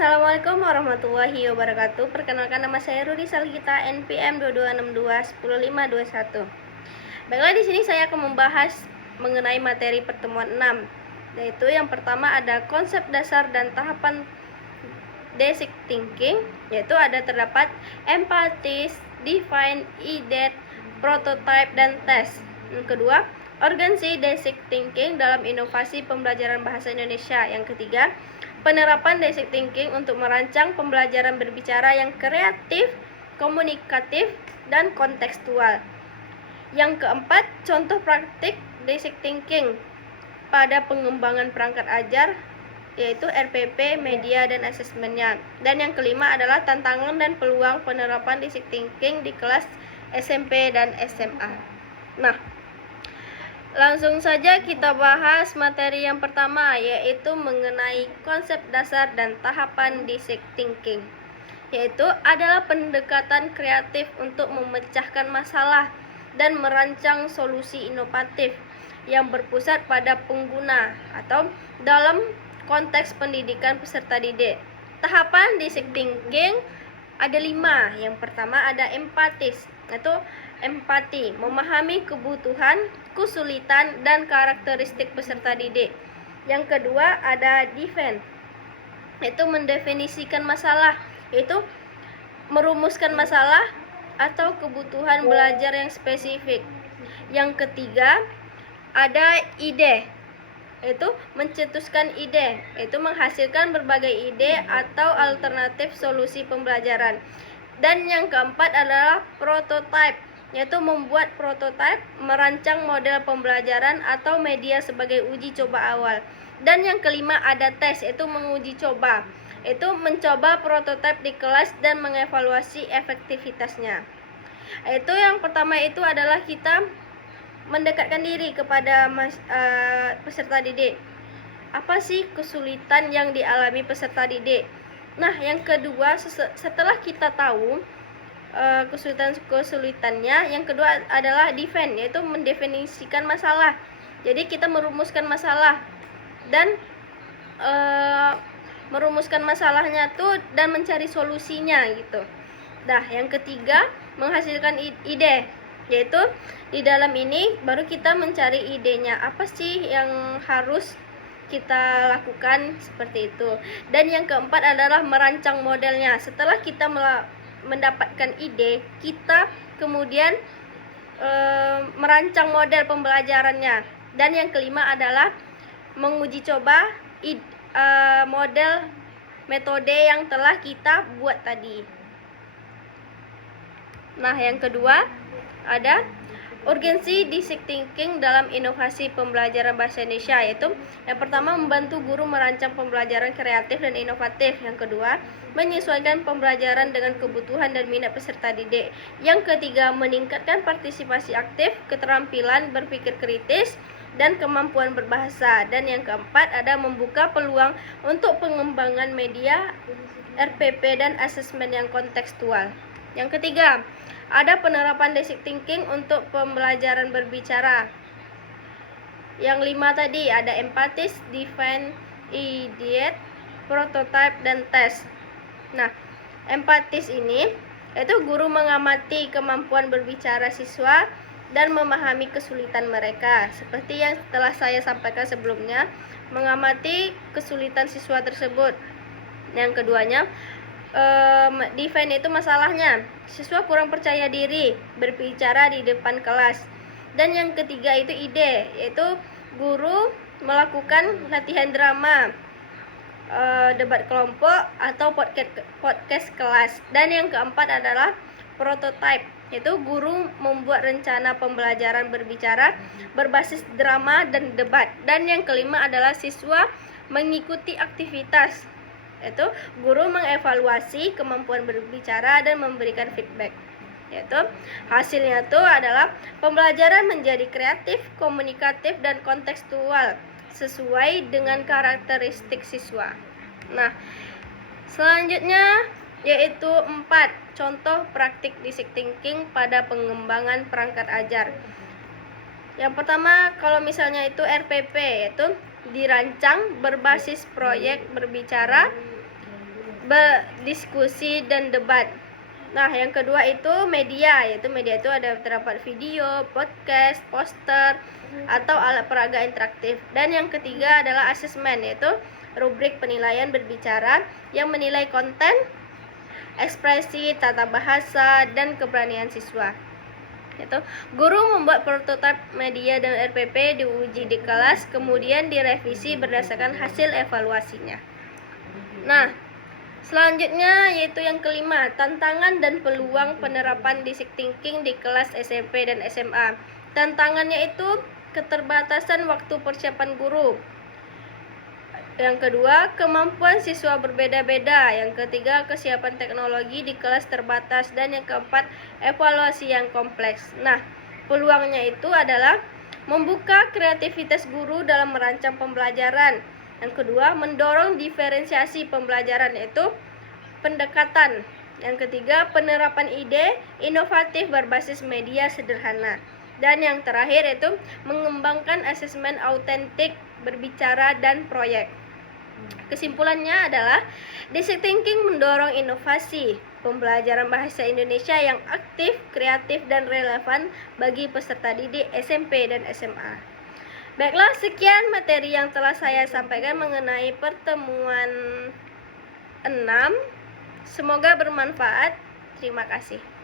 Assalamualaikum warahmatullahi wabarakatuh. Perkenalkan, nama saya Rudi Salgita, NPM 2262 10521. Baiklah, di sini saya akan membahas mengenai materi pertemuan 6, yaitu yang pertama ada konsep dasar dan tahapan basic thinking, yaitu terdapat empathis, define, idet, prototype, dan test. Yang kedua, urgensi basic thinking dalam inovasi pembelajaran bahasa Indonesia. Yang ketiga, penerapan basic thinking untuk merancang pembelajaran berbicara yang kreatif, komunikatif, dan kontekstual. Yang keempat, contoh praktik basic thinking pada pengembangan perangkat ajar, yaitu RPP, media, dan asesmennya. Dan yang kelima adalah tantangan dan peluang penerapan basic thinking di kelas SMP dan SMA. Nah, langsung saja kita bahas materi yang pertama, yaitu mengenai konsep dasar dan tahapan basic thinking, yaitu adalah pendekatan kreatif untuk memecahkan masalah dan merancang solusi inovatif yang berpusat pada pengguna atau dalam konteks pendidikan peserta didik. Tahapan basic thinking ada 5. Yang pertama ada empatis, yaitu empati, memahami kebutuhan, kesulitan, dan karakteristik peserta didik. Yang kedua ada defend, yaitu mendefinisikan masalah, yaitu merumuskan masalah atau kebutuhan belajar yang spesifik. Yang ketiga ada ide, yaitu mencetuskan ide, yaitu menghasilkan berbagai ide atau alternatif solusi pembelajaran. Dan yang keempat adalah prototype, yaitu membuat prototipe, merancang model pembelajaran atau media sebagai uji coba awal. Dan yang kelima ada tes, yaitu menguji coba, yaitu mencoba prototipe di kelas dan mengevaluasi efektivitasnya. Itu yang pertama itu adalah kita mendekatkan diri kepada peserta didik. Apa sih kesulitan yang dialami peserta didik? Nah, yang kedua, setelah kita tahu kesulitannya, yang kedua adalah defend, yaitu mendefinisikan masalah. Jadi kita merumuskan masalah dan merumuskan masalahnya tuh dan mencari solusinya gitu. Nah, yang ketiga menghasilkan ide, yaitu di dalam ini baru kita mencari idenya, apa sih yang harus kita lakukan, seperti itu. Dan yang keempat adalah merancang modelnya. Setelah kita mendapatkan ide, kita kemudian merancang model pembelajarannya. Dan yang kelima adalah menguji coba model metode yang telah kita buat tadi. Nah, yang kedua ada urgensi basic thinking dalam inovasi pembelajaran bahasa Indonesia, yaitu yang pertama membantu guru merancang pembelajaran kreatif dan inovatif. Yang kedua, menyesuaikan pembelajaran dengan kebutuhan dan minat peserta didik. Yang ketiga, meningkatkan partisipasi aktif, keterampilan berpikir kritis, dan kemampuan berbahasa. Dan yang keempat ada membuka peluang untuk pengembangan media, RPP, dan asesmen yang kontekstual. Yang ketiga, ada penerapan basic thinking untuk pembelajaran berbicara. Yang 5 tadi ada empatis, define, idiot, prototype, dan test. Nah, empatis ini yaitu guru mengamati kemampuan berbicara siswa dan memahami kesulitan mereka. Seperti yang telah saya sampaikan sebelumnya, mengamati kesulitan siswa tersebut. Yang keduanya, define itu masalahnya, siswa kurang percaya diri berbicara di depan kelas. Dan yang ketiga itu ide, yaitu guru melakukan latihan drama, debat kelompok, atau podcast kelas. Dan yang keempat adalah prototype, yaitu guru membuat rencana pembelajaran berbicara berbasis drama dan debat. Dan yang kelima adalah siswa mengikuti aktivitas, yaitu guru mengevaluasi kemampuan berbicara dan memberikan feedback. Yaitu hasilnya itu adalah pembelajaran menjadi kreatif, komunikatif, dan kontekstual sesuai dengan karakteristik siswa. Nah, selanjutnya yaitu 4 contoh praktik basic thinking pada pengembangan perangkat ajar. Yang pertama, kalau misalnya itu RPP, yaitu dirancang berbasis proyek berbicara berdiskusi dan debat. Nah, yang kedua itu media, yaitu media itu ada terdapat video, podcast, poster, atau alat peraga interaktif. Dan yang ketiga adalah asesmen, yaitu rubrik penilaian berbicara yang menilai konten, ekspresi, tata bahasa, dan keberanian siswa. Yaitu guru membuat prototipe media dan RPP diuji di kelas, kemudian direvisi berdasarkan hasil evaluasinya. Nah, selanjutnya yaitu yang kelima, tantangan dan peluang penerapan design thinking di kelas SMP dan SMA. Tantangannya itu keterbatasan waktu persiapan guru. Yang kedua, kemampuan siswa berbeda-beda. Yang ketiga, kesiapan teknologi di kelas terbatas. Dan yang keempat, evaluasi yang kompleks. Nah, peluangnya itu adalah membuka kreativitas guru dalam merancang pembelajaran. Yang kedua, mendorong diferensiasi pembelajaran, yaitu pendekatan. Yang ketiga, penerapan ide inovatif berbasis media sederhana. Dan yang terakhir yaitu mengembangkan asesmen autentik, berbicara, dan proyek. Kesimpulannya adalah design thinking mendorong inovasi pembelajaran bahasa Indonesia yang aktif, kreatif, dan relevan bagi peserta didik SMP dan SMA. Baiklah, sekian materi yang telah saya sampaikan mengenai pertemuan 6. Semoga bermanfaat. Terima kasih.